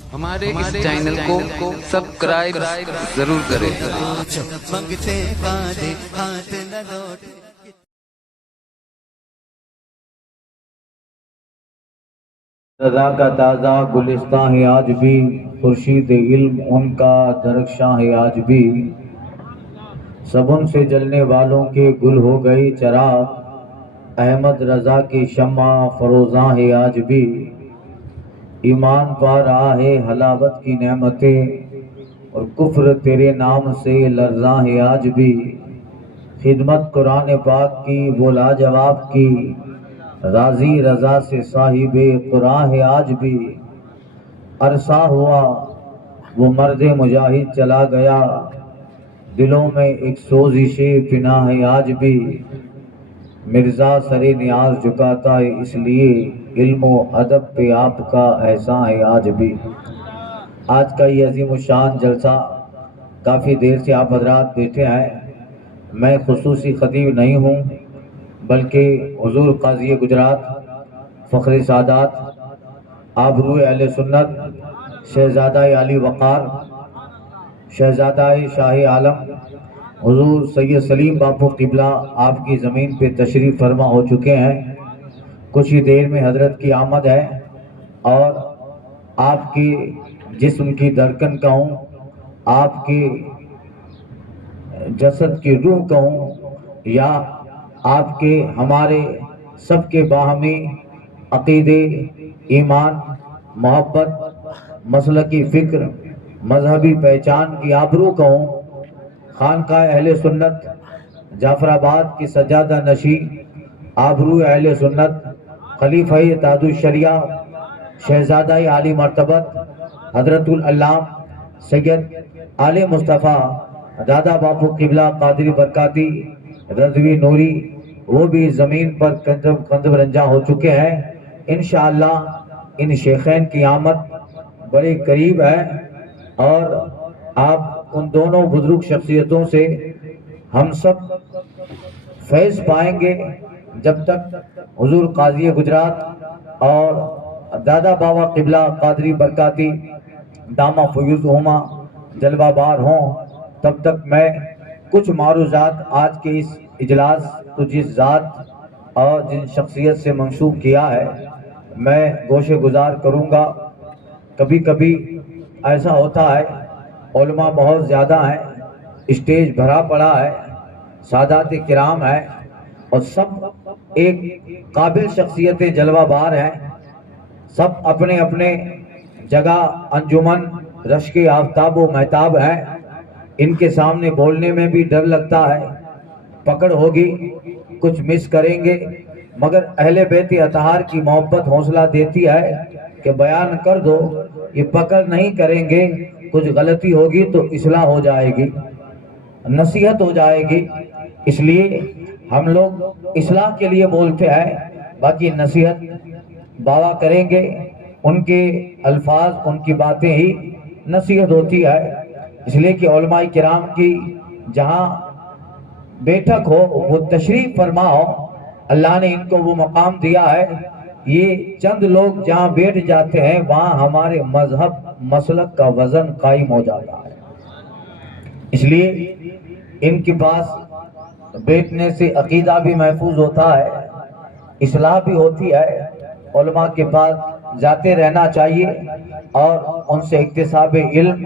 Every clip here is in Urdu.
ہمارے اس چینل کو سبسکرائب ضرور کریں۔ رضا کا تازہ گلستان ہے آج بھی، خورشید علم ان کا درخشاں ہے آج بھی، سب ان سے جلنے والوں کے گل ہو گئے چراغ، احمد رضا کی شمع فروزاں ہے آج بھی، ایمان پا رہا ہے حلاوت کی نعمتیں، اور کفر تیرے نام سے لرزاں ہے آج بھی، خدمت قرآن پاک کی وہ لاجواب کی، راضی رضا سے صاحب قرآن ہے آج بھی، عرصہ ہوا وہ مرد مجاہد چلا گیا، دلوں میں ایک سوزش پناہ ہے آج بھی، مرزا سر نیاز جھکاتا ہے اس لیے، علم و ادب پہ آپ کا احسان ہے آج بھی۔ آج کا یہ عظیم الشان جلسہ کافی دیر سے آپ حضرات بیٹھے ہیں، میں خصوصی خطیب نہیں ہوں بلکہ حضور قاضی گجرات فخر سادات آبرو اہل سنت شہزادہ علی وقار شہزادہ شاہ عالم حضور سید سلیم باپو قبلہ آپ کی زمین پہ تشریف فرما ہو چکے ہیں۔ کچھ ہی دیر میں حضرت کی آمد ہے اور آپ کی جسم کی دھڑکن کہوں، آپ کی جسد کی روح کہوں، یا آپ کے ہمارے سب کے باہمی عقیدے، ایمان، محبت، مسلکی فکر، مذہبی پہچان کی آبرو کہوں، خانقاہ اہل سنت جعفر آباد کی سجادہ نشی آبرو اہل سنت خلیفہ تاج الشریعہ شہزادہ عالی مرتبت حضرت العلام سید آل مصطفیٰ دادا باپو قبلہ قادری برکاتی رضوی نوری، وہ بھی زمین پر قدم رنجاں ہو چکے ہیں۔ انشاءاللہ ان شیخین کی آمد بڑے قریب ہے اور آپ ان دونوں بزرگ شخصیتوں سے ہم سب فیض پائیں گے جب تک حضور قاضی گجرات اور دادا بابا قبلہ قادری برکاتی دامہ فیوزہما جلوہ بار ہوں، تب تک میں کچھ معروضات آج کے اس اجلاس کو جس ذات اور جن شخصیت سے منسوب کیا ہے میں گوشے گزار کروں گا۔ کبھی کبھی ایسا ہوتا ہے علماء بہت زیادہ ہیں، اسٹیج بھرا پڑا ہے، سادات کرام ہیں اور سب ایک قابل شخصیت جلوہ بار ہیں، سب اپنے اپنے جگہ انجمن رشک آفتاب و مہتاب ہیں، ان کے سامنے بولنے میں بھی ڈر لگتا ہے، پکڑ ہوگی، کچھ مس کریں گے، مگر اہل بیت اطہار کی محبت حوصلہ دیتی ہے کہ بیان کر دو، یہ پکڑ نہیں کریں گے، کچھ غلطی ہوگی تو اصلاح ہو جائے گی، نصیحت ہو جائے گی، اس لیے ہم لوگ اصلاح کے لیے بولتے ہیں، باقی نصیحت بابا کریں گے، ان کے الفاظ ان کی باتیں ہی نصیحت ہوتی ہے، اس لیے کہ علماء کرام کی جہاں بیٹھک ہو وہ تشریف فرما ہو، اللہ نے ان کو وہ مقام دیا ہے، یہ چند لوگ جہاں بیٹھ جاتے ہیں وہاں ہمارے مذہب مسلک کا وزن قائم ہو جاتا ہے، اس لیے ان کے پاس بیٹھنے سے عقیدہ بھی محفوظ ہوتا ہے، اصلاح بھی ہوتی ہے، علماء کے پاس جاتے رہنا چاہیے اور ان سے اکتساب علم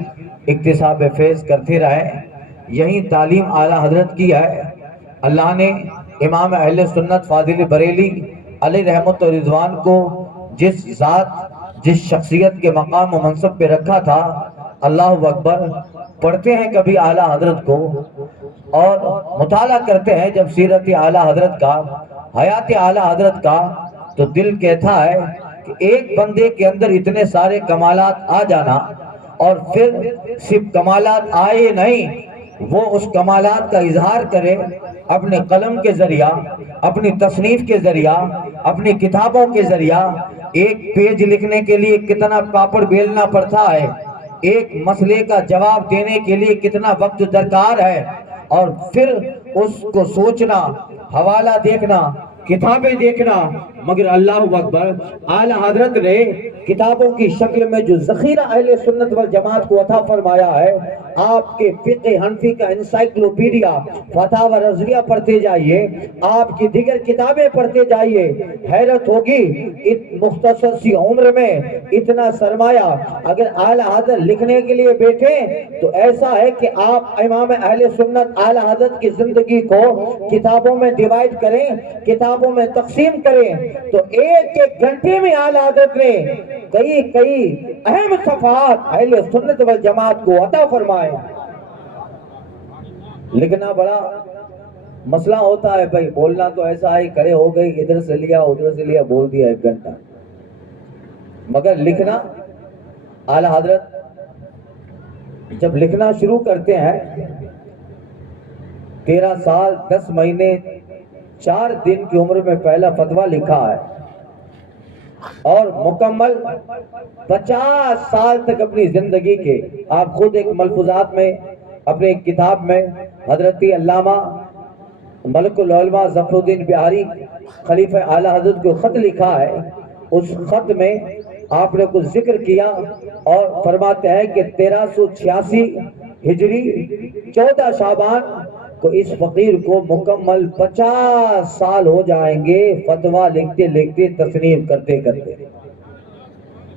اکتساب فیض کرتے رہیں، یہی تعلیم اعلیٰ حضرت کی ہے۔ اللہ نے امام اہل سنت فاضل بریلی علیہ رحمت و رضوان کو جس ذات جس شخصیت کے مقام و منصب پہ رکھا تھا، اللہ اکبر پڑھتے ہیں کبھی اعلیٰ حضرت کو اور مطالعہ کرتے ہیں جب سیرت اعلیٰ حضرت کا، حیات اعلیٰ حضرت کا، تو دل کہتا ہے کہ ایک بندے کے اندر اتنے سارے کمالات آ جانا اور پھر صرف کمالات آئے نہیں، وہ اس کمالات کا اظہار کرے اپنے قلم کے ذریعہ، اپنی تصنیف کے ذریعہ، اپنی کتابوں کے ذریعہ، ایک پیج لکھنے کے لیے کتنا پاپڑ بیلنا پڑتا ہے، ایک مسئلے کا جواب دینے کے لیے کتنا وقت درکار ہے، اور پھر اس کو سوچنا، حوالہ دیکھنا، کتابیں دیکھنا، مگر اللہ اکبر، اعلیٰ حضرت نے کتابوں کی شکل میں جو ذخیرہ اہل سنت والجماعت کو عطا فرمایا ہے، آپ کے فقہ حنفی کا انسائکلوپیڈیا فتاوی رضویہ پڑھتے جائیے، آپ کی دیگر کتابیں پڑھتے جائیے، حیرت ہوگی مختصر سی عمر میں اتنا سرمایہ اگر اعلیٰ حضرت لکھنے کے لیے بیٹھے تو ایسا ہے کہ آپ امام اہل سنت اعلیٰ حضرت کی زندگی کو کتابوں میں ڈیوائیڈ کریں، کتابوں میں تقسیم کریں تو ایک ایک گھنٹے میں اعلیٰ حضرت نے کئی اہم صفحات اہل سنت والجماعت کو عطا فرمائے۔ لکھنا بڑا مسئلہ ہوتا ہے بھائی، بولنا تو ایسا ہے کھڑے ہو گئی، ادھر سے لیا ادھر سے لیا بول دیا 1 گھنٹہ، مگر لکھنا اعلیٰ حضرت جب لکھنا شروع کرتے ہیں 13 سال 10 مہینے 4 دن کی عمر میں پہلا فتویٰ لکھا ہے اور مکمل 50 سال تک اپنی زندگی کے، آپ خود ایک ملفوظات میں اپنے ایک کتاب میں حضرت علامہ ملک العلماء ظفر الدین بہاری خلیفہ اعلیٰ حضرت کو خط لکھا ہے، اس خط میں آپ نے کچھ ذکر کیا اور فرماتے ہیں کہ 1386 ہجری 14 شعبان کو اس فقیر کو مکمل 50 سال ہو جائیں گے فتویٰ لکھتے لکھتے، تصنیف کرتے کرتے،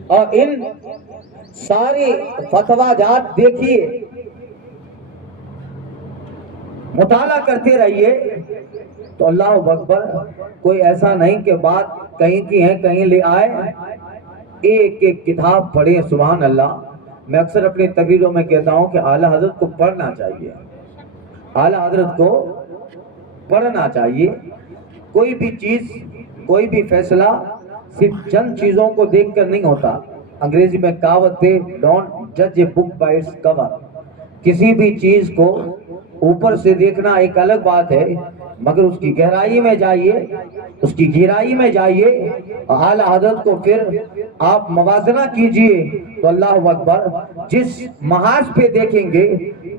اور ان ساری فتویٰ جات دیکھیے، مطالعہ کرتے رہیے تو اللہ اکبر، کوئی ایسا نہیں کہ بات کہیں کی ہے کہیں لے آئے، ایک ایک کتاب پڑھیں، سبحان اللہ۔ میں اکثر اپنی تقریروں میں کہتا ہوں کہ اعلیٰ حضرت کو پڑھنا چاہیے، اعلیٰ حضرت کو پڑھنا چاہیے۔ کوئی بھی چیز، کوئی بھی فیصلہ صرف چند چیزوں کو دیکھ کر نہیں ہوتا۔ انگریزی میں کہاوت ہے ڈونٹ جج اے بک بائی اٹس کور۔ کسی بھی چیز کو اوپر سے دیکھنا ایک الگ بات ہے، مگر اس کی گہرائی میں جائیے، اس کی گہرائی میں جائیے، اعلیٰ حضرت کو پھر آپ موازنہ کیجئے تو اللہ اکبر، جس محاذ پہ دیکھیں گے،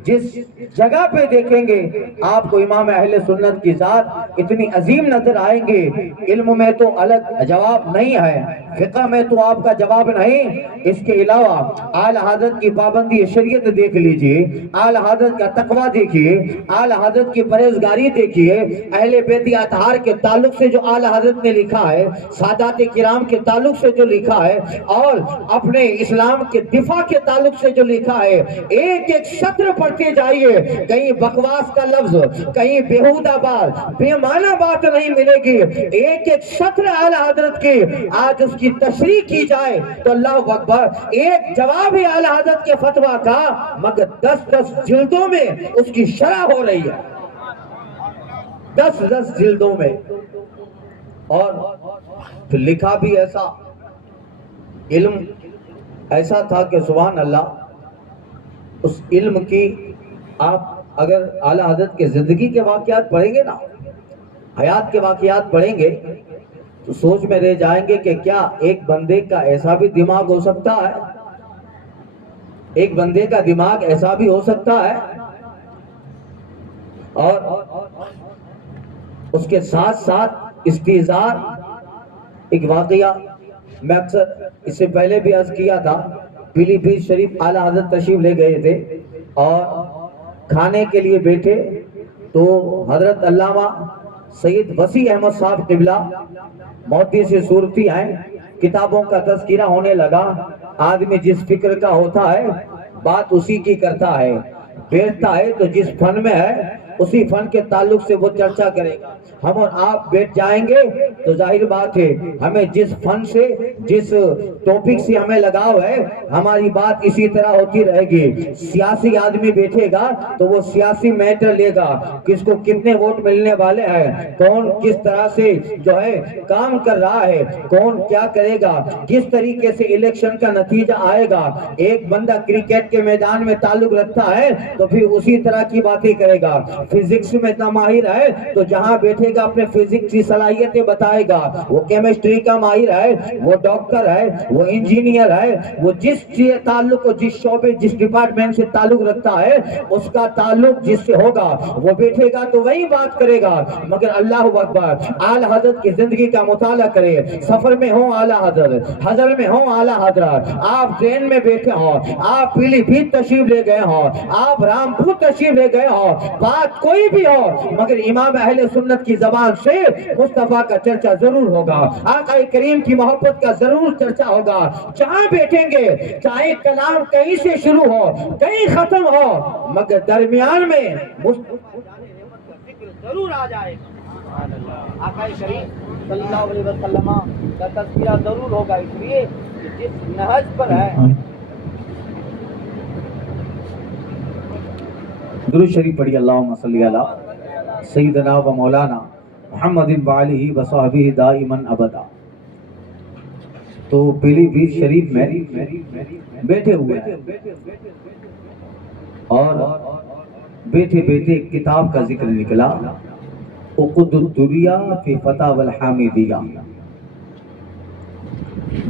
جس جگہ پہ دیکھیں گے، آپ کو امام اہل سنت کی ذات اتنی عظیم نظر آئیں گے۔ علم میں تو الگ جواب نہیں ہے، فقہ میں تو آپ کا جواب نہیں، اس کے علاوہ اعلیٰ حضرت کی پابندی شریعت دیکھ لیجئے، اعلیٰ حضرت کا تقوی دیکھیے، اعلیٰ حضرت کی پرہیزگاری دیکھیے، اہل بیت اطہار کے تعلق سے جو اعلیٰ حضرت نے لکھا ہے، سادات کرام کے تعلق سے جو لکھا ہے، اور اپنے اسلام کے دفاع کے تعلق سے جو لکھا ہے، ایک ایک سطر پڑھتے جائیے، کہیں بکواس کا لفظ، کہیں بیہودہ بات، بے معنی بات نہیں ملے گی، ایک ایک سطر اعلیٰ حضرت کی آج اس کی تشریح کی جائے تو اللہ اکبر، ایک جواب ہے اعلیٰ حضرت کے فتویٰ کا، مگر 10 جلدوں میں اس کی شرح ہو رہی ہے، 10 جلدوں میں، اور پھر لکھا بھی ایسا، علم ایسا تھا کہ سبحان اللہ، اس علم کی آپ اگر اعلیٰ حضرت کے زندگی کے واقعات پڑھیں گے نا، حیات کے واقعات پڑھیں گے تو سوچ میں رہ جائیں گے کہ کیا ایک بندے کا ایسا بھی دماغ ہو سکتا ہے، ایک بندے کا دماغ ایسا بھی ہو سکتا ہے۔ اور اس کے ساتھ ساتھ استحضار ایک واقعہ میں اکثر اس سے پہلے بھی عرض کیا تھا، پیلی بھیت شریف اعلیٰ حضرت تشریف لے گئے تھے اور کھانے کے لیے بیٹھے تو حضرت علامہ سید وسیع احمد صاحب قبلہ محدث صورتی ہیں، کتابوں کا تذکرہ ہونے لگا، آدمی جس فکر کا ہوتا ہے بات اسی کی کرتا ہے، بیٹھتا ہے تو جس فن میں ہے اسی فن کے تعلق سے وہ چرچا کرے گا۔ ہم اور آپ بیٹھ جائیں گے تو ظاہر بات ہے ہمیں جس فن سے، جس ٹاپک سے ہمیں لگاؤ ہے، ہماری بات اسی طرح ہوتی رہے گی۔ سیاسی آدمی بیٹھے گا تو وہ سیاسی میٹر لے گا، کس کو کتنے ووٹ ملنے والے ہیں، کون کس طرح سے جو ہے کام کر رہا ہے، کون کیا کرے گا، کس طریقے سے الیکشن کا نتیجہ آئے گا۔ ایک بندہ کرکٹ کے میدان میں تعلق رکھتا ہے تو پھر اسی طرح کی باتیں کرے گا، فزکس میں اتنا ماہر ہے تو جہاں بیٹھے گا اپنے فزکس کی صلاحیتیں بتائے گا، وہ کیمسٹری کا ماہر ہے، وہ ڈاکٹر ہے، وہ انجینئر ہے، وہ جس سے تعلق کو جس شعبے جس ڈپارٹمنٹ سے تعلق رکھتا ہے اس کا تعلق جس سے ہوگا وہ بیٹھے گا تو وہی بات کرے گا. مگر اللہ اکبر، اعلی حضرت کی زندگی کا مطالعہ کرے. سفر میں ہوں اعلی حضرت، حضر میں ہوں اعلی حضرت، آپ ٹرین میں بیٹھے ہوں، آپ پیلی بھیت تشریف لے گئے ہوں، آپ رامپور تشریف لے گئے ہوں، بات کوئی بھی ہو مگر امام اہل سنت کی زبان سے مصطفیٰ کا چرچا ضرور ہوگا، آقا کریم کی محبت کا ضرور چرچا ہوگا. جہاں بیٹھیں گے چاہے کلام کہیں سے شروع ہو کہیں ختم ہو مگر درمیان میں ضرور آ جائے گا. آقا کریم صلی اللہ علیہ وسلم کا تذکرہ ضرور ہوگا، اس لیے کہ جس نہج پر ہے. درود شریف پڑھی. اللہم صلی علی سیدنا و مولانا محمد وآلہ و صحبہ دائما ابدا. تو پیلی بھیت شریف میں بیٹھے ہوئے ہیں اور بیٹھے بیٹھے ایک کتاب کا ذکر نکلا، عقد الدریہ فی فتاوی الحامدیہ.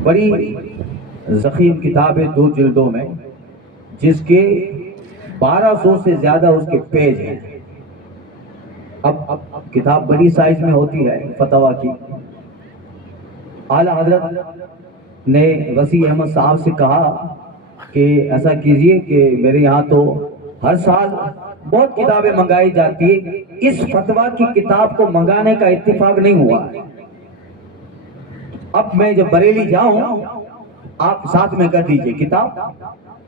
بڑی ضخیم کتاب ہے، 2 جلدوں میں، جس کے 1200 سے زیادہ اس کے پیج ہیں. اب کتاب بڑی سائز میں ہوتی ہے فتاوی کی. اعلیٰ حضرت نے وسیع احمد صاحب سے کہا کہ ایسا کیجئے کہ میرے یہاں تو ہر سال بہت کتابیں منگائی جاتی ہیں، اس فتویٰ کی کتاب کو منگانے کا اتفاق نہیں ہوا. اب میں جب بریلی جاؤں آپ ساتھ میں کر دیجئے کتاب.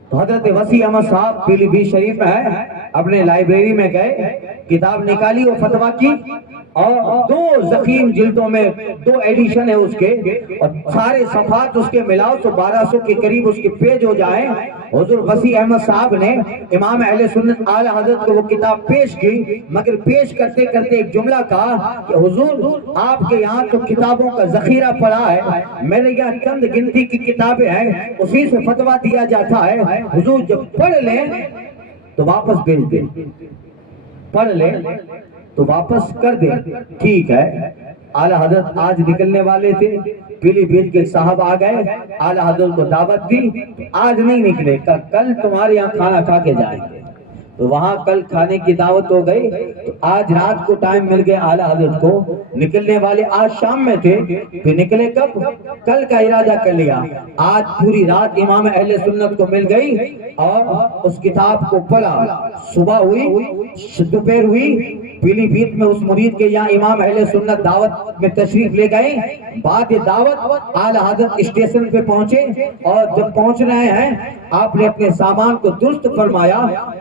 تو حضرت وسیع احمد صاحب پیلی بھیت شریف میں ہے، اپنے لائبریری میں گئے، کتاب نکالی وہ فتویٰ کی، اور 2 ضخیم جلدوں میں 2 ایڈیشن ہے اس کے، اور سارے صفحات اس کے ملاؤ تو 1200 کے قریب اس کے پیج ہو جائیں. حضور وسیع احمد صاحب نے امام اہل سنت اعلی حضرت کو وہ کتاب پیش کی، مگر پیش کرتے کرتے ایک جملہ کہا کہ حضور آپ کے یہاں تو کتابوں کا ذخیرہ پڑا ہے، میرے یہاں چند گنتی کی کتابیں ہیں، اسی سے فتویٰ دیا جاتا ہے. حضور جب پڑھ لیں تو واپس بھیج دیں، پڑھ لیں تو واپس کر دیں. ٹھیک ہے. اعلیٰ حضرت آج نکلنے والے تھے، پیلی بھیت کے صاحب آ گئے، اعلیٰ حضرت کو دعوت دی، آج نہیں نکلے، کل تمہارے یہاں کھانا کھا کے جائیں گے. تو وہاں کل کھانے کی دعوت ہو گئی. تو آج رات کو ٹائم مل گیا اعلیٰ حضرت کو، نکلنے والے آج شام میں تھے، پھر نکلے کب؟ کل کا ارادہ کر لیا. آج پوری رات امام اہل سنت کو مل گئی اور اس کتاب کو پڑھا. صبح ہوئی، دوپہر ہوئی، پیلی بھیت میں اس مرید کے یہاں امام اہل سنت دعوت میں تشریف لے گئے. بعد دعوت اعلیٰ حضرت اسٹیشن پہ پہنچے، اور جب پہنچ رہے ہیں آپ نے اپنے سامان کو درست فرمایا،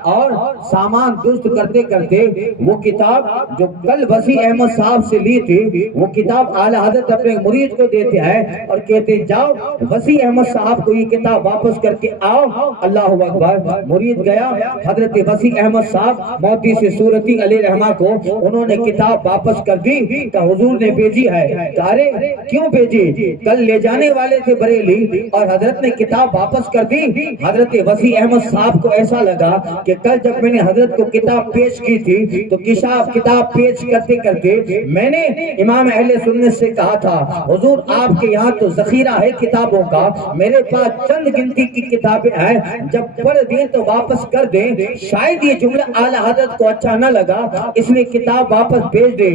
اور سامان درست کرتے کرتے وہ کتاب جو کل وسیع احمد صاحب سے لی تھی وہ کتاب اعلیٰ حضرت اپنے مرید کو دیتے ہیں اور کہتے جاؤ وسیع احمد صاحب کو یہ کتاب واپس کر کے آؤ. اللہ اکبر. مرید گیا، حضرت وسیع احمد صاحب موتی سے صورتی علیہ رحمہ کو انہوں نے کتاب واپس کر دی کہ حضور نے بھیجی ہے. ارے کیوں بھیجی؟ کل لے جانے والے تھے بریلی اور حضرت نے کتاب واپس کر دی. حضرت وسیع احمد صاحب کو ایسا لگا کہ کل جب میں نے حضرت کو کتاب پیش کی تھی تو کتاب پیش کرتے کرتے میں نے امام اہل سنت سے کہا تھا حضور آپ کے یہاں تو ذخیرہ ہے کتابوں کا، میرے پاس چند گنتی کی کتابیں ہیں، جب پڑھ دیں تو واپس کر دیں. شاید یہ جملہ اعلیٰ حضرت کو اچھا نہ لگا، اس لیے کتاب واپس بھیج دے.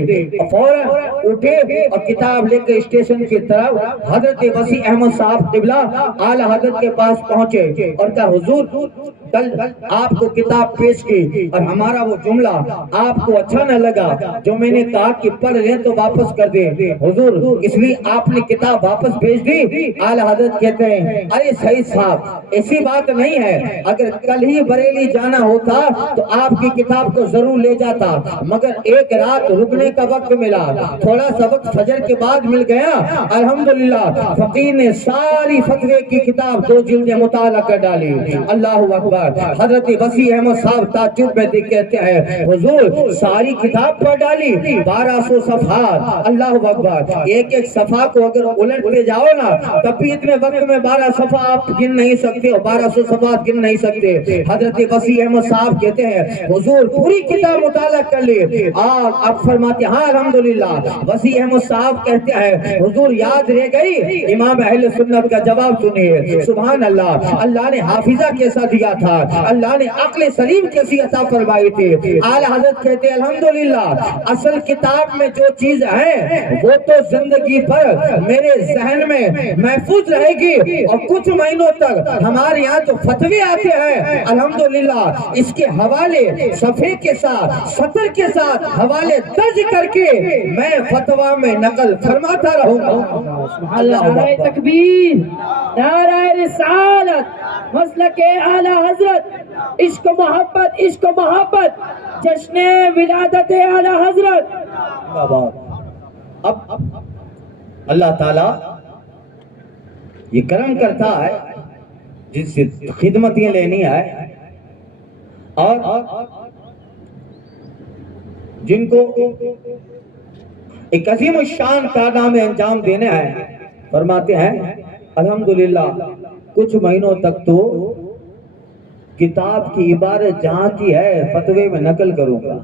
فوراً اٹھے اور کتاب لے کے اسٹیشن کی طرف حضرت وسیع احمد صاحب قبلہ اعلیٰ حضرت کے پاس پہنچے اور کہا حضور کل آپ کو کتاب پیش کی اور ہمارا وہ جملہ آپ کو اچھا نہ لگا جو میں نے کہا کہ پڑھ لیں تو واپس کر دیں حضور، اس لیے آپ نے کتاب واپس بھیج دی. اعلیٰ حضرت کہتے ہیں ارے سعید صاحب ایسی بات نہیں ہے، اگر کل ہی بریلی جانا ہوتا تو آپ کی کتاب کو ضرور لے جاتا، مگر ایک رات رکنے کا وقت ملا، تھوڑا سا وقت فجر کے بعد مل گیا. الحمدللہ فقیر نے ساری فتوے کی کتاب 2 جلدیں مطالعہ کر ڈالی. اللہ اکبر. حضرت وسیع احمد صاحب تعجب میں کہتے ہیں حضور ساری کتاب پڑھ ڈالی، 1200 صفحات. اللہ اکبر. ایک ایک صفحہ کو اگر الٹتے جاؤ نا تب بھی اتنے وقت میں 12 صفحہ آپ گن نہیں سکتے اور 1200 صفحات گن نہیں سکتے. حضرت وسیع احمد صاحب کہتے ہیں حضور پوری کتاب مطالعہ کر لی لیے آپ فرماتے ہاں الحمدللہ. وسیع احمد صاحب کہتے ہیں حضور یاد رہ گئی. امام اہل سنت کا جواب سنیے. سبحان اللہ. اللہ نے حافظہ کیسا دیا تھا, اللہ نے عقل سلیم کیسی عطا فرمائی تھی. اعلی حضرت کہتے ہیں الحمدللہ اصل کتاب میں جو چیز ہے وہ تو زندگی پر میرے ذہن میں محفوظ رہے گی, اور کچھ مہینوں تک ہمارے یہاں جو فتوے آتے ہیں الحمدللہ اس کے حوالے صفحے کے ساتھ سطر کے ساتھ حوالے درج کر کے میں فتویٰ میں نقل فرماتا رہوں گا. نعرہ تکبیر, نعرہ رسالت, مسلک اعلی حضرت, عشق و محبت, عشق و محبت, جشن ولادت اعلی حضرت. اب اللہ تعالیٰ یہ کرم کرتا ہے جن سے خدمت یہ لینی ہے اور جن کو ایک عظیم الشان کارنامے انجام دینے ہیں. فرماتے ہیں الحمدللہ کچھ مہینوں تک تو کتاب کی عبارت جہاں کی ہے فتوے میں نقل کروں گا.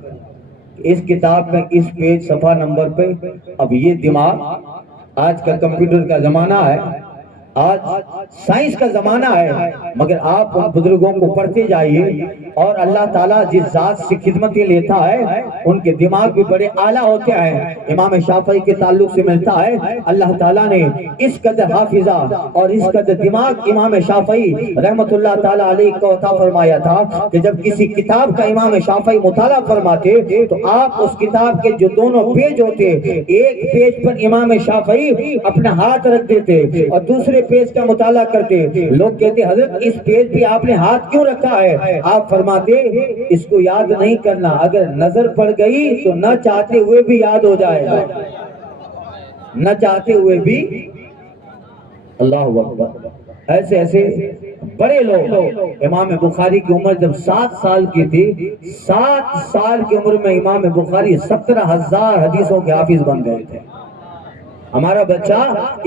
اس کتاب میں اس پیج صفحہ نمبر پہ. اب یہ دماغ, آج کا کمپیوٹر کا زمانہ ہے, آج سائنس کا زمانہ ہے, مگر آپ ان بزرگوں کو پڑھتے جائیے اور اللہ تعالیٰ جس ذات سے خدمتیں لیتا ہے ان کے دماغ بھی بڑے اعلیٰ ہوتے ہیں. امام شافعی کے تعلق سے ملتا ہے اللہ تعالیٰ نے اس قدر حافظہ اور اس قدر دماغ امام شافعی رحمت اللہ تعالیٰ علیہ کو عطا فرمایا تھا کہ جب کسی کتاب کا امام شافعی مطالعہ فرماتے تو آپ اس کتاب کے جو دونوں پیج ہوتے, ایک پیج پر امام شافعی اپنا ہاتھ رکھ دیتے اور دوسرے پیج کا مطالعہ کرتے. لوگ کہتے حضرت اس پیج پہ آپ نے ہاتھ کیوں رکھا ہے؟ آپ فرماتے اس کو یاد نہیں کرنا, اگر نظر پڑ گئی تو نہ چاہتے ہوئے بھی یاد ہو جائے گا, نہ چاہتے ہوئے بھی. اللہ اکبر. ایسے ایسے بڑے لوگ. امام بخاری کی عمر جب 7 سال کی تھی, 7 سال کی عمر میں امام بخاری 17,000 حدیثوں کے حافظ بن گئے تھے. ہمارا بچہ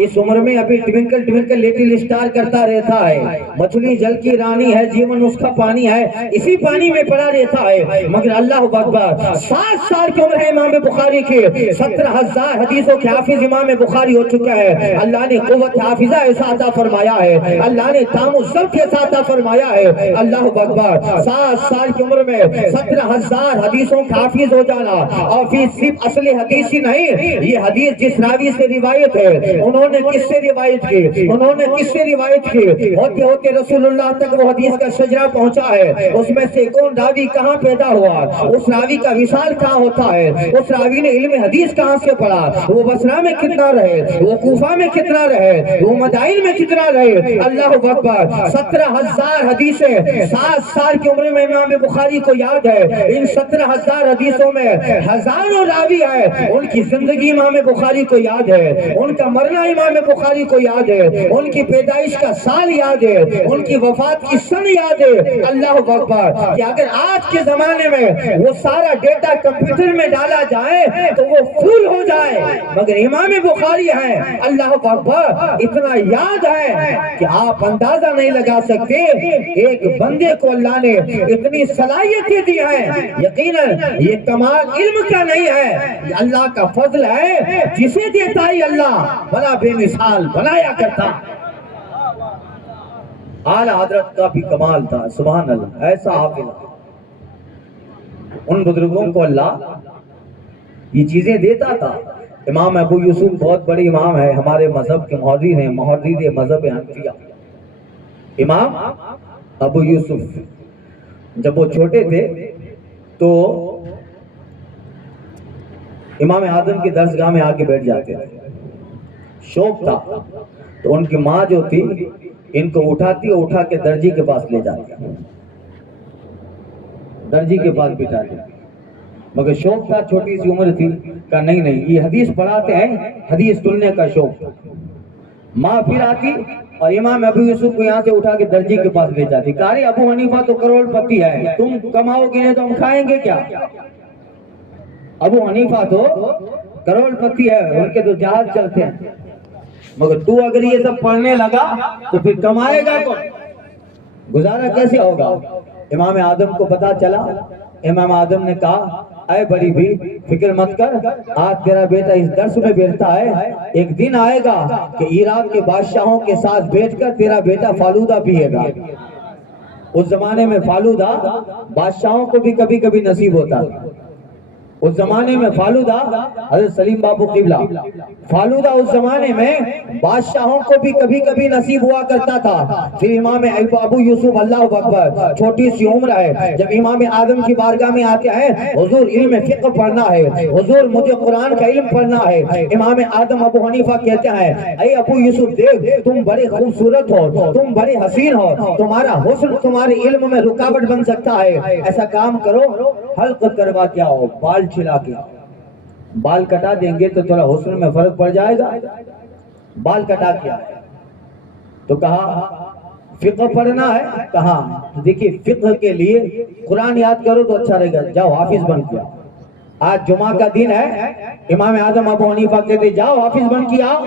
اس عمر میں ابھی ٹوینکل ٹوینکل لٹل اسٹار کرتا رہتا ہے, مچھلی جل کی رانی ہے, جیون اس کا پانی ہے, اسی پانی میں پڑا رہتا ہے. مگر اللہ اکبر 7 سال کی عمر ہے امام بخاری کی, 17,000 حدیثوں کے حافظ امام بخاری ہو چکا ہے. اللہ نے قوت حافظہ ایسا عطا فرمایا ہے, اللہ نے تام و ضبط ایسا عطا فرمایا ہے. اللہ اکبر 7 سال کی عمر میں 17,000 حدیثوں کے حافظ ہو جانا. اور پھر صرف اصل حدیث ہی نہیں, یہ حدیث جس راوی سے روایت ہے انہوں نے کس سے روایت کی, انہوں نے کس سے روایت کی, ہوتے ہوتے رسول اللہ تک وہ حدیث کا شجرہ پہنچا ہے. اس میں سے کون راوی کہاں پیدا ہوا, اس راوی کا وصال کہاں ہوتا ہے, اس راوی نے علم حدیث کہاں سے پڑھا, وہ بصرہ میں کتنا رہے, وہ کوفہ میں کتنا رہے, وہ مدائن میں کتنا رہے. اللہ اکبر 17,000 حدیثیں 7 سال کی عمر میں امام بخاری کو یاد ہے. ان 17,000 حدیثوں میں ہزاروں راوی ہے, ان کی زندگی امام بخاری کو یاد ہے, ان کا مرنا امام بخاری کو یاد ہے, ان کی پیدائش کا سال یاد ہے, ان کی وفات کی سن یاد ہے. اللہ اکبر. کہ اگر آج کے زمانے میں وہ سارا ڈیٹا کمپیوٹر میں ڈالا جائے تو وہ فل ہو جائے, مگر امام بخاری ہے اللہ اکبر اتنا یاد ہے کہ آپ اندازہ نہیں لگا سکتے. ایک بندے کو اللہ نے اتنی صلاحیتیں دی ہیں, یقیناً یہ کمال علم کا نہیں ہے, یہ اللہ کا فضل ہے, جسے دیتا ہی اللہ بڑا بے مثال بنایا کرتا. اعلی حضرت کا بھی کمال تھا, سبحان اللہ. ایسا حافظ ان بزرگوں کو اللہ یہ چیزیں دیتا تھا. امام ابو یوسف بہت بڑے امام ہے, ہمارے مذہب کے محرر ہیں, محرر مذہب حنفیہ. امام ابو یوسف جب وہ چھوٹے تھے تو امام اعظم کی درسگاہ میں آ کے بیٹھ جاتے تھے. شوق تھا تو ان کی ماں جو تھی ان کو اٹھاتی, اٹھا کے درجی کے پاس لے جاتی, درجی کے پاس بٹھاتی. مگر شوق تھا, چھوٹی سی عمر تھی, کہا نہیں نہیں یہ حدیث پڑھاتے ہیں, حدیث سننے کا شوق. ماں پھر آتی اور امام ابو یوسف کو یہاں سے اٹھا کے درجی کے پاس لے جاتی. کہا رہے ابو حنیفہ تو کروڑ پتی ہے, تم کماؤ گے نہیں تو ہم کھائیں گے کیا. ابو حنیفہ تو کروڑ پتی ہے, ان کے تو جہاز چلتے ہیں, مگر تو اگر یہ سب پڑھنے لگا تو پھر کمائے گا کون, گزارا کیسے ہوگا. امام اعظم کو پتا چلا, امام اعظم نے کہا اے بڑی بھی فکر مت کر، آج تیرا بیٹا اس درس میں بیٹھتا ہے، ایک دن آئے گا کہ عراق کے بادشاہوں کے ساتھ بیٹھ کر تیرا بیٹا فالودہ پیے گا۔ اس زمانے میں فالودہ بادشاہوں کو بھی کبھی کبھی نصیب ہوتا تھا۔ اس زمانے میں فالودہ، حضرت سلیم بابو قبلہ، فالودہ اس زمانے میں بادشاہوں کو بھی کبھی کبھی نصیب ہوا کرتا تھا۔ پھر امام ابو یوسف، اللہ اکبر، چھوٹی سی عمر ہے، جب امام آدم کی بارگاہ میں آتے ہیں، حضور علم فقہ پڑھنا ہے، حضور مجھے قرآن کا علم پڑھنا ہے۔ امام آدم ابو حنیفہ کہتے ہیں، اے ابو یوسف دیکھ، تم بڑے خوبصورت ہو، تم بڑے حسین ہو، تمہارا حسن تمہارے علم میں رکاوٹ بن سکتا ہے، ایسا کام کرو، حلق کروا کے آؤ، بال چھلا کے آؤ۔ بال کٹا دیں گے تو تھوڑا حسن میں فرق پڑ جائے گا، بال کٹا کے آئے۔ تو کہا فقہ پڑھنا ہے، کہا دیکھیے فقہ کے لیے قرآن یاد کرو تو اچھا رہے گا، جاؤ حافظ بن کے آؤ۔ آج جمعہ کا دن ہے، امام اعظم ابو حنیفہ کہتے جاؤ حافظ بن کے آؤ۔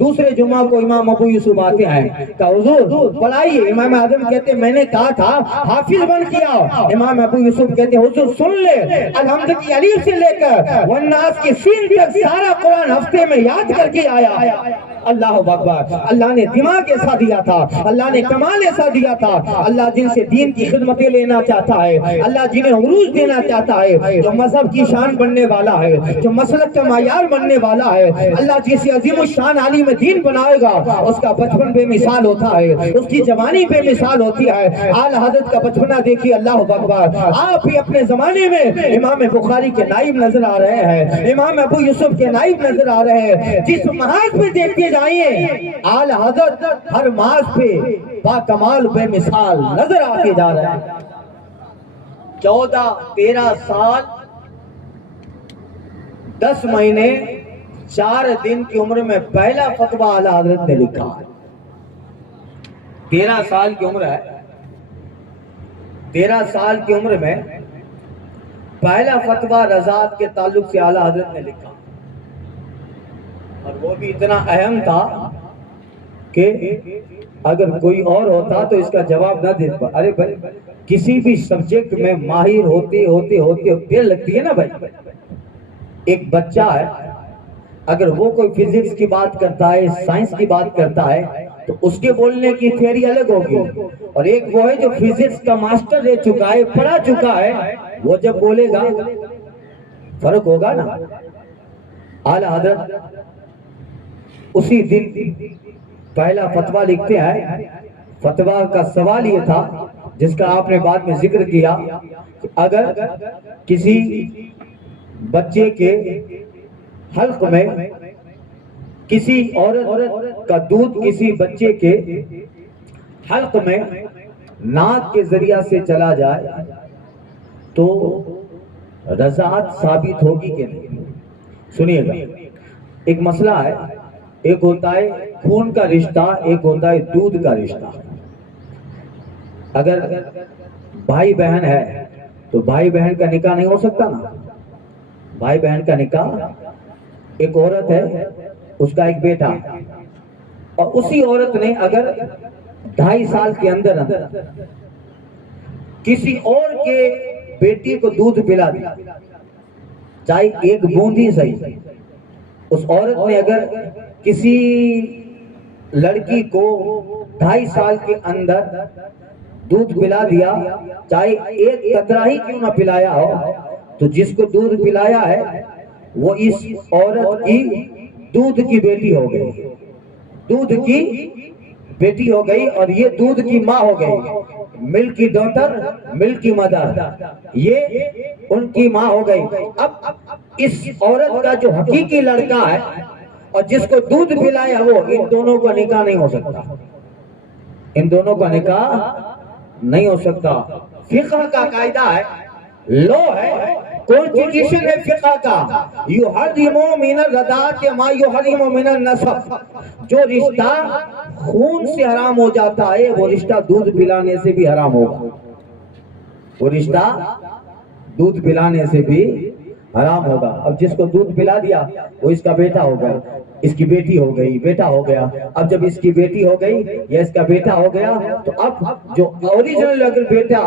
دوسرے جمعہ کو امام ابو یوسف آتے ہیں، کہا حضور پڑھائیے۔ امام اعظم کہتے میں نے کہا تھا حافظ بن کے آؤ۔ امام ابو یوسف کہتے حضور سن لے، الحمد کی الف سے لے کر والناس کی سین تک سارا قرآن ہفتے میں یاد کر کے آیا۔ اللہ اکبر، اللہ نے دماغ ایسا دیا تھا، اللہ نے کمال ایسا دیا تھا۔ اللہ جن سے دین کی خدمتیں لینا چاہتا ہے، اللہ جنہیں عروج دینا چاہتا ہے، جو مذہب کی شان بننے والا ہے، جو مسلک کا معیار بننے والا ہے، اللہ جسے عظیم الشان عالم دین بنائے گا، اس کا بچپن بے مثال ہوتا ہے، اس کی جوانی بے مثال ہوتی ہے۔ اعلی حضرت کا بچپنا دیکھیے، اللہ اکبر۔ آپ بھی اپنے زمانے میں امام بخاری کے نائب نظر آ رہے ہیں، امام ابو یوسف کے نائب نظر آ رہے ہیں۔ جس محاذ پہ دیکھتے جائیے، اعلی حضرت ہر محاذ پہ با کمال بے مثال نظر آتے جا رہے ہیں۔ 14-13 سال 10 مہینے 4 دن کی عمر میں پہلا فتویٰ اعلی حضرت نے لکھا۔ 13 سال کی عمر ہے، 13 سال کی عمر میں پہلا فتویٰ رضاعت کے تعلق سے اعلی حضرت نے لکھا، اور وہ بھی اتنا اہم تھا کہ اگر کوئی اور ہوتا تو اس کا جواب نہ دے پا۔ ارے بھائی کسی بھی سبجیکٹ میں ماہر ہوتے ہوتے ہوتے دیر لگتی ہے نا بھائی۔ ایک بچہ ہے، اگر وہ کوئی فزکس کی بات کرتا ہے، سائنس کی بات کرتا ہے، تو اس کے بولنے کی تھیوری الگ ہوگی، اور ایک وہ ہے جو فزکس کا ماسٹر رہ چکا ہے، پڑھا چکا ہے، وہ جب بولے گا فرق ہوگا نا۔ اعلی حضرت اسی دن پہلا فتویٰ لکھتے ہیں۔ فتویٰ کا سوال یہ تھا، جس کا آپ نے بعد میں ذکر کیا، کہ اگر کسی بچے کے حلق میں کسی عورت کا دودھ کسی بچے کے حلق میں ناک کے ذریعہ سے چلا جائے تو رضاعت ثابت ہوگی کہ نہیں؟ سنیے گا، ایک مسئلہ ہے، ایک ہوتا ہے خون کا رشتہ، ایک ہوتا ہے دودھ کا رشتہ۔ اگر بھائی بہن ہے تو بھائی بہن کا نکاح نہیں ہو سکتا نا۔ بھائی بہن کا نکاح، ایک عورت ہے، اس کا ایک بیٹا، اور اسی عورت نے اگر 2.5 سال کے اندر کسی اور کے بیٹی کو دودھ پلا دیا، چاہے ایک بوند ہی صحیح، اس عورت نے اگر کسی لڑکی کو 2.5 سال کے اندر دودھ پلا دیا، چاہے ایک قطرہ ہی کیوں نہ پلایا ہو، تو جس کو دودھ پلایا ہے وہ اس عورت کی دودھ کی بیٹی ہو گئی، دودھ کی بیٹی ہو گئی، اور یہ دودھ کی ماں ہو گئی، ملک کی ڈاٹر، ملک کی مدر، یہ ان کی ماں ہو گئی۔ اب اس عورت کا جو حقیقی لڑکا ہے اور جس کو دودھ پلایا وہ، ان دونوں کا نکاح نہیں ہو سکتا، ان دونوں کا نکاح نہیں ہو سکتا۔ فقہ کا قاعدہ ہے، لو ہے، کانسٹیٹیوشن ہے فقہ کا، یحرم من الرضاعۃ ما یحرم من النسب، جو رشتہ خون سے حرام ہو جاتا ہے وہ رشتہ دودھ پلانے سے بھی حرام ہوگا، وہ رشتہ دودھ پلانے سے بھی حرام ہوگا۔ اب جس کو دودھ پلا دیا وہ اس کا بیٹا ہوگا، اس کی بیٹی ہو گئی، بیٹا ہو گیا. اب جب اس کی بیٹی ہو گئی یا اس کا بیٹا ہو گیا تو اب جو اوریجنل اگر بیٹا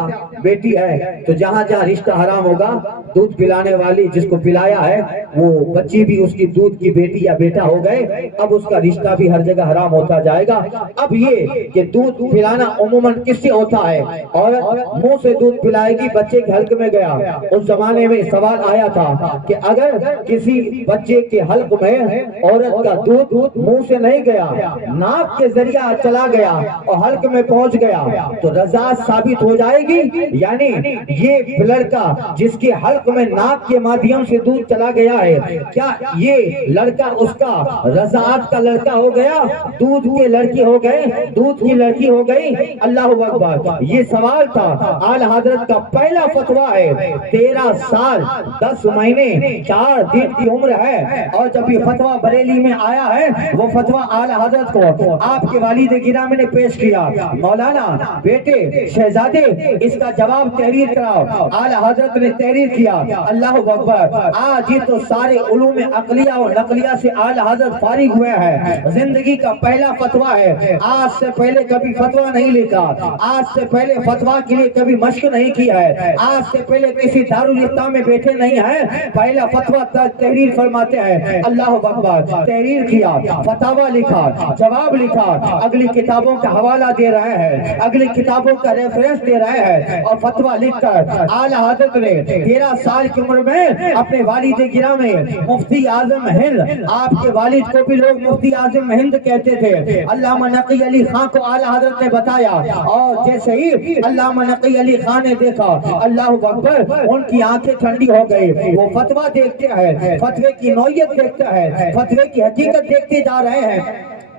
بیٹی ہے تو جہاں جہاں رشتہ حرام ہوگا، دودھ پلانے والی جس کو پلایا ہے وہ بچی بھی اس کی دودھ کی بیٹی یا بیٹا ہو گئے، اب اس کا رشتہ بھی ہر جگہ حرام ہوتا جائے گا. اب یہ کہ دودھ پلانا عموماً کس سے ہوتا ہے؟ عورت منہ سے دودھ پلائے گی، بچے کے حلق میں گیا. اس زمانے میں سوال آیا تھا کہ اگر کسی بچے کے حلق میں عورت کا دودھ منہ سے نہیں گیا، ناک کے ذریعہ چلا گیا اور حلق میں پہنچ گیا تو رضاعت ثابت ہو جائے گی. یعنی یہ لڑکا جس کے حلق میں ناک کے مادھیم سے دودھ چلا گیا ہے، کیا یہ لڑکا اس کا رضاعت کا لڑکا ہو گیا؟ دودھ کے لڑکی ہو گئے، دودھ کی لڑکی ہو گئی. اللہ اکبر. یہ سوال تھا. اعلی حضرت کا پہلا فتویٰ ہے. 13 سال 10 مہینے 4 دن کی عمر ہے اور جب یہ فتویٰ بریلی میں آیا ہے وہ فتویٰ اعلی حضرت کو آپ کے والد گرامی نے پیش کیا. مولانا بیٹے شہزادے اس کا جواب تحریر کراؤ. اعلی حضرت نے تحریر کیا. اللہ اکبر. آج یہ تو سارے علوم عقلیہ اور نقلیہ سے اعلی حضرت فارغ ہوئے ہیں. زندگی کا پہلا فتویٰ ہے. آج سے پہلے کبھی فتویٰ نہیں لکھا، آج سے پہلے فتویٰ کے لیے کبھی مشق نہیں کیا ہے، آج سے پہلے کسی دارالافتاء میں بیٹھے نہیں ہیں، پہلا فتویٰ تحریر فرماتے ہیں. اللہ اکبر. تحریر کیا، فتاویٰ لکھا، جواب لکھا، اگلی کتابوں کا حوالہ دے رہے ہیں، اگلی کتابوں کا ریفرنس دے رہے ہیں اور فتویٰ لکھ کر اعلی حضرت نے 13 سال کی عمر میں اپنے والد گرامی مفتی اعظم ہند، آپ کے والد کو بھی لوگ مفتی اعظم ہند کہتے تھے، علامہ نقی علی خان کو اعلی حضرت نے بتایا. اور جیسے ہی علامہ نقی علی خان نے دیکھا، اللہ اکبر، ان کی آنکھیں ٹھنڈی ہو گئی. وہ فتویٰ دیکھتے ہیں، فتوے کی نوعیت دیکھتے ہیں، فتوے کی حقیقت دیکھتے جا رہے ہیں.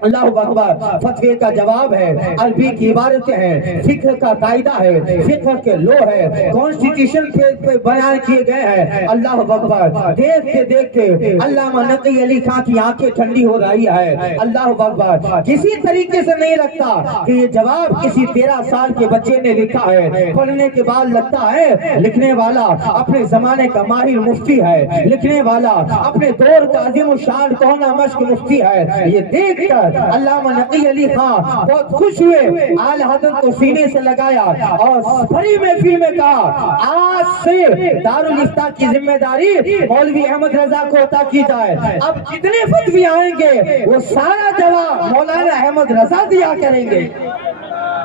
اللہ اکبر. فتوے کا جواب ہے، عربی کی عبارتیں ہیں، فقہ کا قاعدہ ہے، فقہ کے لو ہے، کانسٹیٹیوشن پہ بیان کیے گئے ہیں. اللہ اکبر. دیکھتے دیکھتے علامہ نقی علی خان کی آنکھیں ٹھنڈی ہو رہی ہے. اللہ اکبر. کسی طریقے سے نہیں لگتا کہ یہ جواب کسی 13 سال کے بچے نے لکھا ہے. پڑھنے کے بعد لگتا ہے لکھنے والا اپنے زمانے کا ماہر مفتی ہے، لکھنے والا اپنے دور کا عظیم الشان کونا مشق مفتی ہے. یہ دیکھ کر علامہ نقی علی خان بہت خوش ہوئے، اعلی حضرت کو سینے سے لگایا اور بڑی محفل میں کہا، آج سے دارالافتاء کی ذمہ داری مولوی احمد رضا کو عطا کی جائے. اب جتنے فتوی آئیں گے وہ سارا جواب مولانا احمد رضا دیا کریں گے.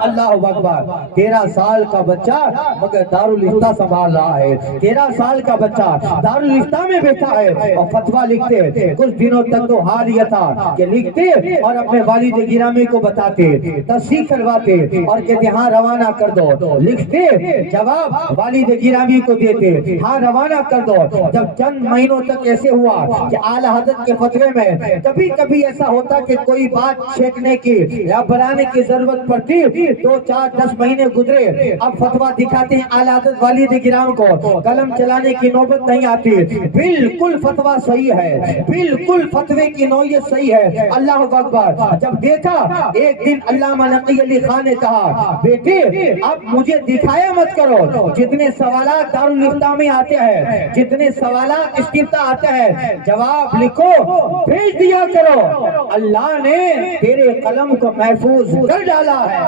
اللہ اکبر. 13 سال کا بچہ مگر دارالافتاء سنبھال رہا ہے. 13 سال کا بچہ دارالافتاء میں بیٹھا ہے اور فتویٰ لکھتے. کچھ دنوں تک تو حال یہ تھا کہ لکھتے اور اپنے والد گرامی کو بتاتے، تصحیح کرواتے اور کہتے ہاں روانہ کر دو. لکھتے، جواب والد گرامی کو دیتے، ہاں روانہ کر دو. جب چند مہینوں تک ایسے ہوا کہ اعلی حضرت کے فتوے میں کبھی کبھی ایسا ہوتا کہ کوئی بات چھینکنے کی یا بنانے کی ضرورت پڑتی، 2 4 10 مہینے گزرے. اب فتویٰ دکھاتے ہیں اعلی حضرت والد گرام کو، قلم چلانے کی نوبت نہیں آتی. بالکل فتویٰ صحیح ہے، بالکل فتوے کی نوعیت صحیح ہے. اللہ اکبر. جب دیکھا ایک دن علامہ نقی علی خان نے کہا، بیٹے اب مجھے دکھایا مت کرو، جتنے سوالات دارالافتاء میں آتے ہیں، جتنے سوالات استفتاء آتے ہیں، جواب لکھو بھیج دیا کرو. اللہ نے تیرے قلم کو محفوظ کر ڈالا ہے.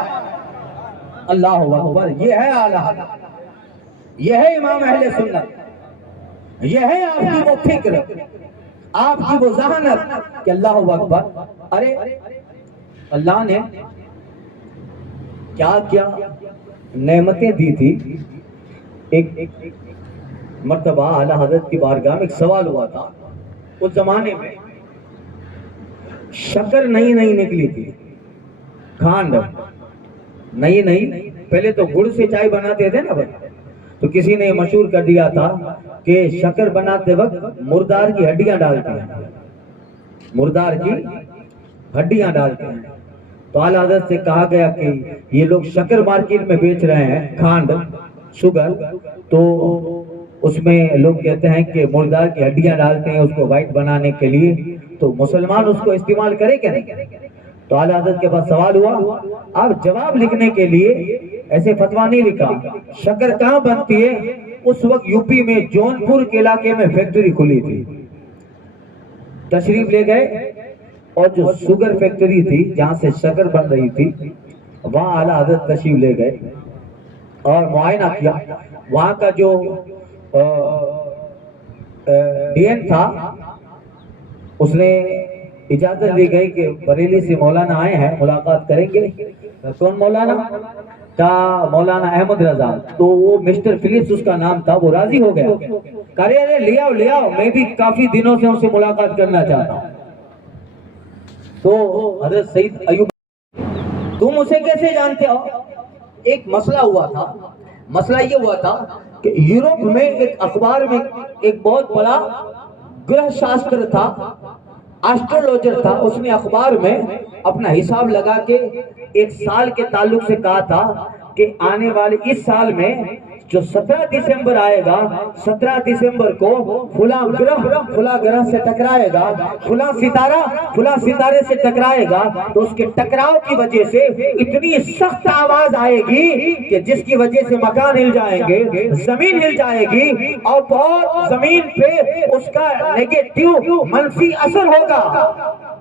اللہ اکبر. یہ ہے اعلی حضرت، یہ ہے امام اہل سنت، یہ ہے آپ کی وہ فکر، آپ کی وہ ذہانت کہ اللہ اکبر. ارے اللہ نے کیا کیا نعمتیں دی تھی. ایک مرتبہ اعلی حضرت کی بارگاہ میں ایک سوال ہوا تھا. اس زمانے میں شکر نئی نکلی تھی، کھانڈ نئی. پہلے تو گڑ سے چائے بناتے تھے نا بھائی، تو کسی نے مشہور کر دیا تھا کہ شکر بناتے وقت مردار کی ہڈیاں ڈالتے ہیں، مردار کی ہڈیاں ڈالتے ہیں. تو اعلیٰ حضرت سے کہا گیا کہ یہ لوگ شکر مارکیٹ میں بیچ رہے ہیں، کھانڈ شوگر، تو اس میں لوگ کہتے ہیں کہ مردار کی ہڈیاں ڈالتے ہیں اس کو وائٹ بنانے کے لیے، تو مسلمان اس کو استعمال کرے کیا نہیں؟ تو اعلیٰ حضرت کے پاس سوال ہوا. اب جواب لکھنے کے لیے ایسے فتویٰ نہیں لکھا. شکر کہاں بنتی ہے؟ اس وقت یو پی میں جون پور کے علاقے میں فیکٹری کھلی تھی. تشریف لے گئے اور جو شوگر فیکٹری تھی جہاں سے شکر بن رہی تھی وہاں اعلیٰ حضرت تشریف لے گئے اور معائنہ کیا. وہاں کا جو ڈی این تھا اس نے اجازت دی گئی کہ بریلی سے مولانا آئے ہیں ملاقات کریں گے. کون مولانا؟ کہا مولانا احمد رضا. تو وہ مسٹر فلپس اس کا نام تھا, وہ راضی ہو گیا. کہہ رہے لے آؤ, میں بھی کافی دنوں سے ان سے ملاقات کرنا چاہتا ہوں. تو حضرت سید ایوب, تم اسے کیسے جانتے ہو؟ ایک مسئلہ ہوا تھا. مسئلہ یہ ہوا تھا کہ یورپ میں ایک اخبار میں ایک بہت بڑا گرہ شاستر تھا, ایسٹرولوجر تھا. اس نے اخبار میں اپنا حساب لگا کے ایک سال کے تعلق سے کہا تھا کہ آنے والے اس سال میں جو 17 دسمبر آئے گا, 17 دسمبر کو فلاں گرہ سے ٹکرائے گا, فلاں ستارے سے ٹکرائے گا. تو اس کے ٹکراؤ کی وجہ سے اتنی سخت آواز آئے گی کہ جس کی وجہ سے مکان ہل جائیں گے, زمین ہل جائے گی, اور بہت زمین پہ اس کا نیگیٹو منفی اثر ہوگا.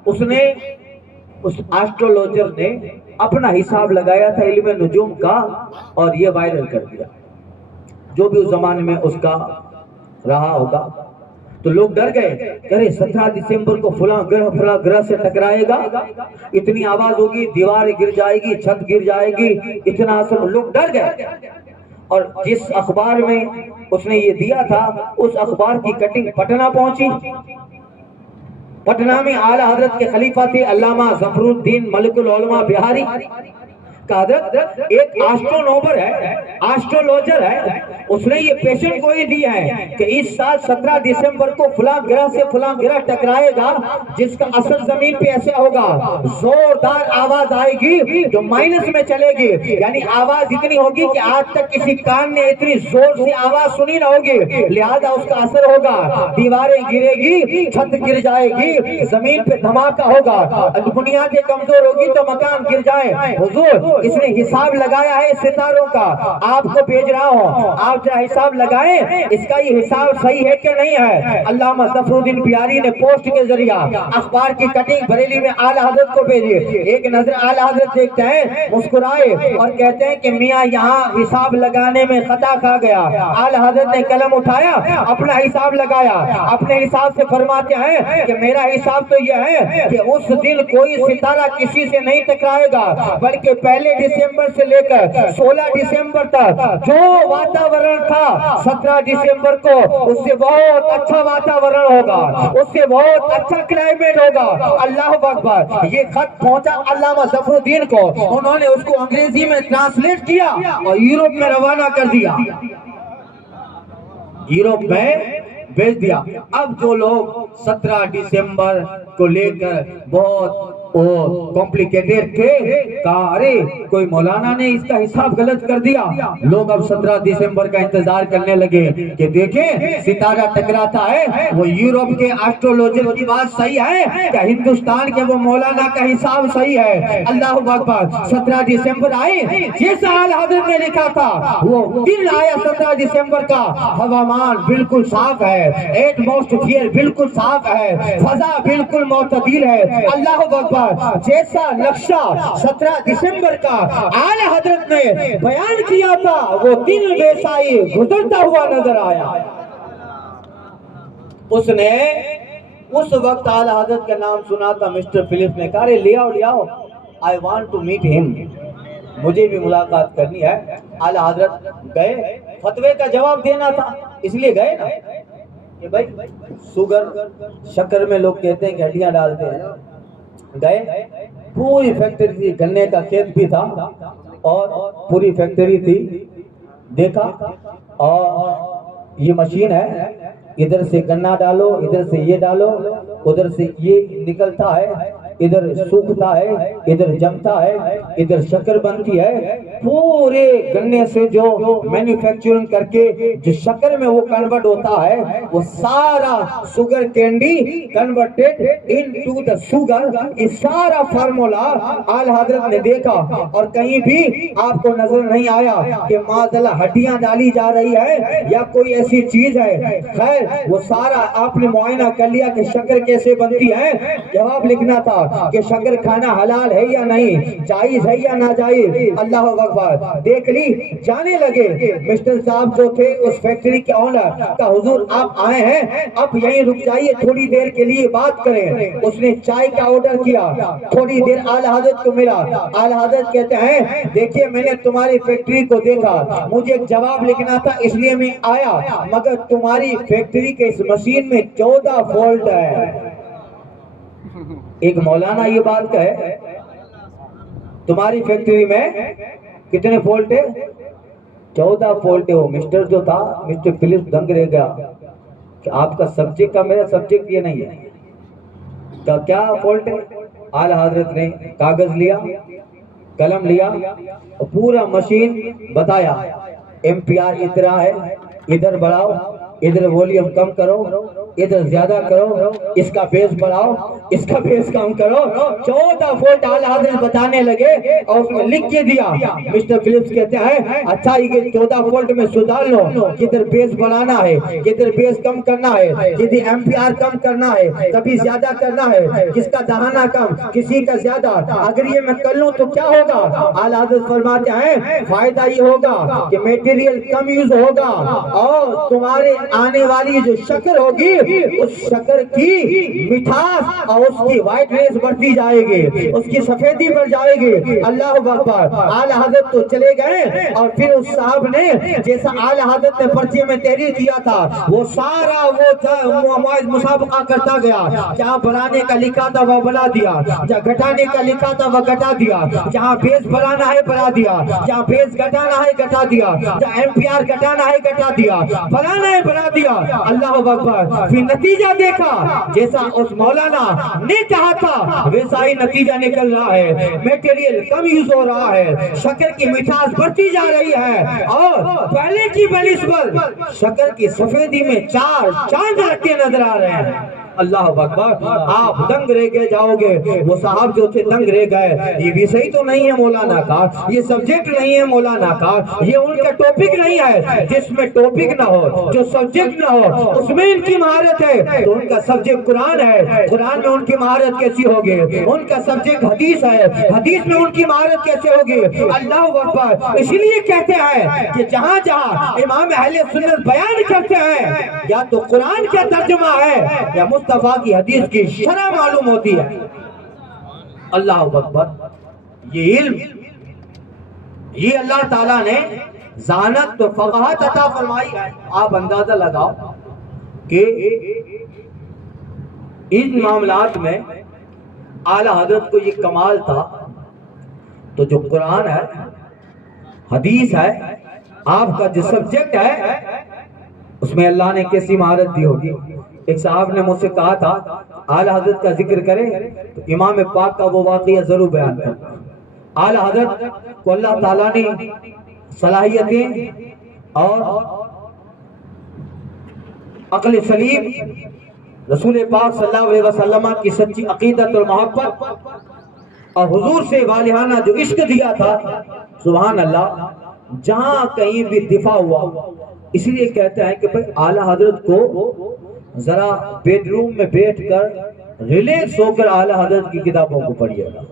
اس ایسٹرولوجر نے اپنا حساب لگایا تھا علم نجوم کا اور یہ وائرل کر دیا. جو بھی اس زمانے میں اس کا رہا ہوگا تو لوگ ڈر گئے, ارے 17 دسمبر کو فلاں گرہ سے ٹکرائے گا, اتنی آواز ہوگی, دیوار گر جائے گی, چھت گر جائے گی, اتنا اثر. لوگ ڈر گئے. اور جس اخبار میں اس نے یہ دیا تھا اس اخبار کی کٹنگ پٹنہ پہنچی. پٹنہ میں اعلیٰ حضرت کے خلیفہ تھے علامہ ظفر الدین ملک العلماء بہاری. حضرت ایک ایسٹرولوجر ہے, اس نے یہ پیشن گوئی دی ہے کہ اس سال 17 دسمبر کو فلاں گرہ سے فلاں گرہ ٹکرائے گا جس کا اثر زمین پہ ایسے ہوگا, زوردار آواز آئے گی جو مائنس میں چلے گی. یعنی آواز اتنی ہوگی کہ آج تک کسی کان نے اتنی زور سے آواز سنی نہ ہوگی, لہذا اس کا اثر ہوگا, دیواریں گرے گی, چھت گر جائے گی, زمین پہ دھماکہ ہوگا, بنیادیں کمزور ہوگی تو مکان گر جائے. حضور اس نے حساب لگایا ہے ستاروں کا, آپ کو بھیج رہا ہوں, آپ ذرا حساب لگائیں اس کا یہ حساب صحیح ہے کہ نہیں ہے. علامہ ظفر الدین بہاری نے پوسٹ کے ذریعہ اخبار کی کٹنگ بریلی میں اعلیٰ حضرت کو بھیجی. ایک نظر اعلیٰ حضرت دیکھتے ہیں, مسکرائے اور کہتے ہیں کہ میاں یہاں حساب لگانے میں خطا کھا گیا. اعلیٰ حضرت نے قلم اٹھایا, اپنا حساب لگایا, اپنے حساب سے فرماتے ہیں کہ میرا حساب تو یہ ہے کہ اس دن کوئی ستارہ کسی سے نہیں ٹکرائے گا, بلکہ پہلے دسمبر سے لے کر 16 دسمبر تک جو واتاورن تھا 17 دسمبر کو اس سے بہت اچھا واتاورن ہوگا, اس سے بہت اچھا کلائمیٹ ہوگا. اللہ اکبر. یہ خط پہنچا علامہ ظفر الدین کو, انہوں نے اس کو انگریزی میں ٹرانسلیٹ کیا اور یورپ میں روانہ کر دیا, یورپ میں بھیج دیا. اب جو لوگ 17 دسمبر کو لے کر بہت کمپلیکیٹڈ تھے, کہا ارے کوئی مولانا نے اس کا حساب غلط کر دیا. لوگ اب 17 دسمبر کا انتظار کرنے لگے کہ دیکھیں ستارہ ٹکراتا ہے, وہ یورپ کے ایسٹرولوجر کی بات صحیح ہے کہ ہندوستان کے وہ مولانا کا حساب صحیح ہے. اللہ اکبر. 17 دسمبر آئے, جیسا اعلیٰ حضرت نے لکھا تھا وہ دن آیا 17 دسمبر کا. ہوامان بالکل صاف ہے, ایٹماسفیئر بالکل صاف ہے, فضا بالکل معتدل ہے. اللہ اکبر. جیسا نقشہ 17 دسمبر کا اعلیٰ حضرت نے بیان کیا تھا وہ دن ویسا ہی گزرتا ہوا نظر آیا. اس نے اس وقت اعلیٰ حضرت کا نام سنا تھا, مسٹر فلپس نے کہا لے آؤ, I want to meet him, مجھے بھی ملاقات کرنی ہے. اعلیٰ حضرت گئے, فتوے کا جواب دینا تھا اس لیے گئے نا کہ بھائی شکر میں لوگ کہتے ہیں کہ ہڈیاں ڈالتے ہیں. گئے, پوری فیکٹری تھی, گنے کا کھیت بھی تھا اور پوری فیکٹری تھی. دیکھا اور یہ مشین ہے, ادھر سے گنا ڈالو, ادھر سے یہ ڈالو, ادھر سے یہ نکلتا ہے, ادھر سوکھتا ہے, ادھر جمتا ہے, ادھر شکر بنتی ہے. پورے گنے سے جو مینوفیکچرنگ کر کے جو شکر میں وہ کنورٹ ہوتا ہے وہ سارا sugar candy converted into the sugar. یہ سارا فارمولا اعلیٰ حضرت نے دیکھا اور کہیں بھی آپ کو نظر نہیں آیا کہ معذلہ ہڈیاں ڈالی جا رہی ہے یا کوئی ایسی چیز ہے. خیر وہ سارا آپ نے معائنہ کر لیا کہ شکر کیسے بنتی ہے, جواب لکھنا تھا. تھا کہ شکر کھانا حلال ہے یا نہیں، جائز ہے یا ناجائز. اللہ اکبر. دیکھ لی جانے لگے. مسٹر صاحب جو تھے اس فیکٹری کے اونر کا، حضور آپ آئے ہیں، اب یہیں رک جائیے، تھوڑی دیر کے لیے بات کریں. اس نے چائے کا آرڈر کیا. تھوڑی دیر اعلیٰ حضرت کو ملا. اعلیٰ حضرت کہتے ہیں دیکھیے میں نے تمہاری فیکٹری کو دیکھا، مجھے ایک جواب لکھنا تھا اس لیے میں آیا، مگر تمہاری فیکٹری کے اس مشین میں 14 فالٹ ہے. ایک مولانا یہ بات کہے تمہاری فیکٹری میں کتنے فالٹ ہے؟ 14 فالٹ ہے. وہ مسٹر جو تھا مسٹر فلپس دنگ رہ گیا کہ آپ کا سبجیکٹ کا میرا سبجیکٹ یہ نہیں ہے. کیا فالٹ ہے؟ اعلیٰ حضرت نے کاغذ لیا، قلم لیا اور پورا مشین بتایا. MPR اتنا ہے، ادھر بڑھاؤ، ادھر ولیوم کم کرو، ادھر زیادہ کرو، اس کا بیس بڑھاؤ، اس کا بیس کم کرو. 14 فولٹ اعلیٰ حضرت بتانے لگے اور اس میں لکھ کے دیا. مسٹر فلپس کہتے ہیں اچھا یہ 14 فولٹ میں سدھار لو، کدھر بیس بڑھانا ہے، کدھر بیس کم کرنا ہے، کدھر MPR کم کرنا ہے، کبھی زیادہ کرنا ہے، کس کا دہانا کم، کسی کا زیادہ. اگر یہ میں کر لوں تو کیا ہوگا؟ اعلیٰ حضرت فرماتے ہیں فائدہ یہ ہوگا کہ میٹیریل کم یوز ہوگا اور تمہارے آنے والی جو شکر ہوگی اس شکر کی مٹھاس اور اس کی وائٹنس بڑھتی جائے گی، اس کی سفیدی بڑھ جائے گی. اللہ اکبر. اعلیٰ حضرت تو چلے گئے اور پھر اس صاحب نے جیسا اعلیٰ حضرت نے پرچے میں تحریر کیا تھا وہ سارا وہ مسابقہ کرتا گیا. جہاں بڑھانے کا لکھا تھا وہ بڑھا دیا، جہاں گھٹانے کا لکھا تھا وہ گھٹا دیا، جہاں بیس بڑھانا ہے بڑھا دیا، جہاں بیس گھٹانا ہے گھٹا دیا، جہاں MPR گھٹانا ہے گھٹا دیا، بڑھانا ہے بڑھا دیا. اللہ اکبر. پھر نتیجہ دیکھا جیسا اس مولانا نے چاہا تھا ویسا ہی نتیجہ نکل رہا ہے. میٹیریل کم یوز ہو رہا ہے، شکر کی مٹھاس بڑھتی جا رہی ہے اور پہلے کی بنسبت شکر کی سفیدی میں 4 چاند لگتے نظر آ رہے ہیں. اللہ اکبر. آپ دنگ رہ گئے جاؤ گے. وہ صاحب جو تھے دنگ رہ گئے. یہ بھی صحیح تو نہیں ہے مولانا کا، یہ سبجیکٹ نہیں ہے مولانا کا، یہ ان کا ٹاپک نہیں ہے. جس میں ٹاپک نہ ہو، جو سبجیکٹ نہ ہو، اس میں ان کی مہارت ہے. تو ان کا سبجیکٹ قرآن ہے، قرآن میں ان کی مہارت کیسی ہوگی؟ ان کا سبجیکٹ حدیث ہے، حدیث میں ان کی مہارت کیسے ہوگی؟ اللہ اکبر. اسی لیے کہتے ہیں کہ جہاں جہاں امام اہل سنت بیان کرتے ہیں یا تو قرآن کا ترجمہ ہے یا مصطفیٰ کی حدیث کی شرح معلوم ہوتی ہے. اللہ اکبر. یہ علم یہ اللہ تعالیٰ نے ذہانت و فقاہت عطا فرمائی ہے. آپ اندازہ لگاؤ کہ ان معاملات میں اعلیٰ حضرت کو یہ کمال تھا تو جو قرآن ہے، حدیث ہے، آپ کا جو سبجیکٹ ہے اس میں اللہ نے کیسی مہارت دی ہوگی. ایک صاحب نے مجھ سے کہا تھا اعلیٰ حضرت کا ذکر کرے تو امام پاک کا وہ واقعہ ضرور بیان کریں. اعلیٰ حضرت کو اللہ تعالیٰ نے صلاحیتیں اور عقل سلیم، رسول پاک صلی اللہ علیہ وسلم کی سچی عقیدت اور محبت اور حضور سے والہانہ جو عشق دیا تھا، سبحان اللہ، جہاں کہیں بھی دفاع ہوا. اس لیے کہتے ہیں کہ بھئی اعلیٰ حضرت کو ذرا بیڈ روم میں بیٹھ کر ریلیکس ہو کر اعلیٰ حضرت کی کتابوں کو پڑھیے گا.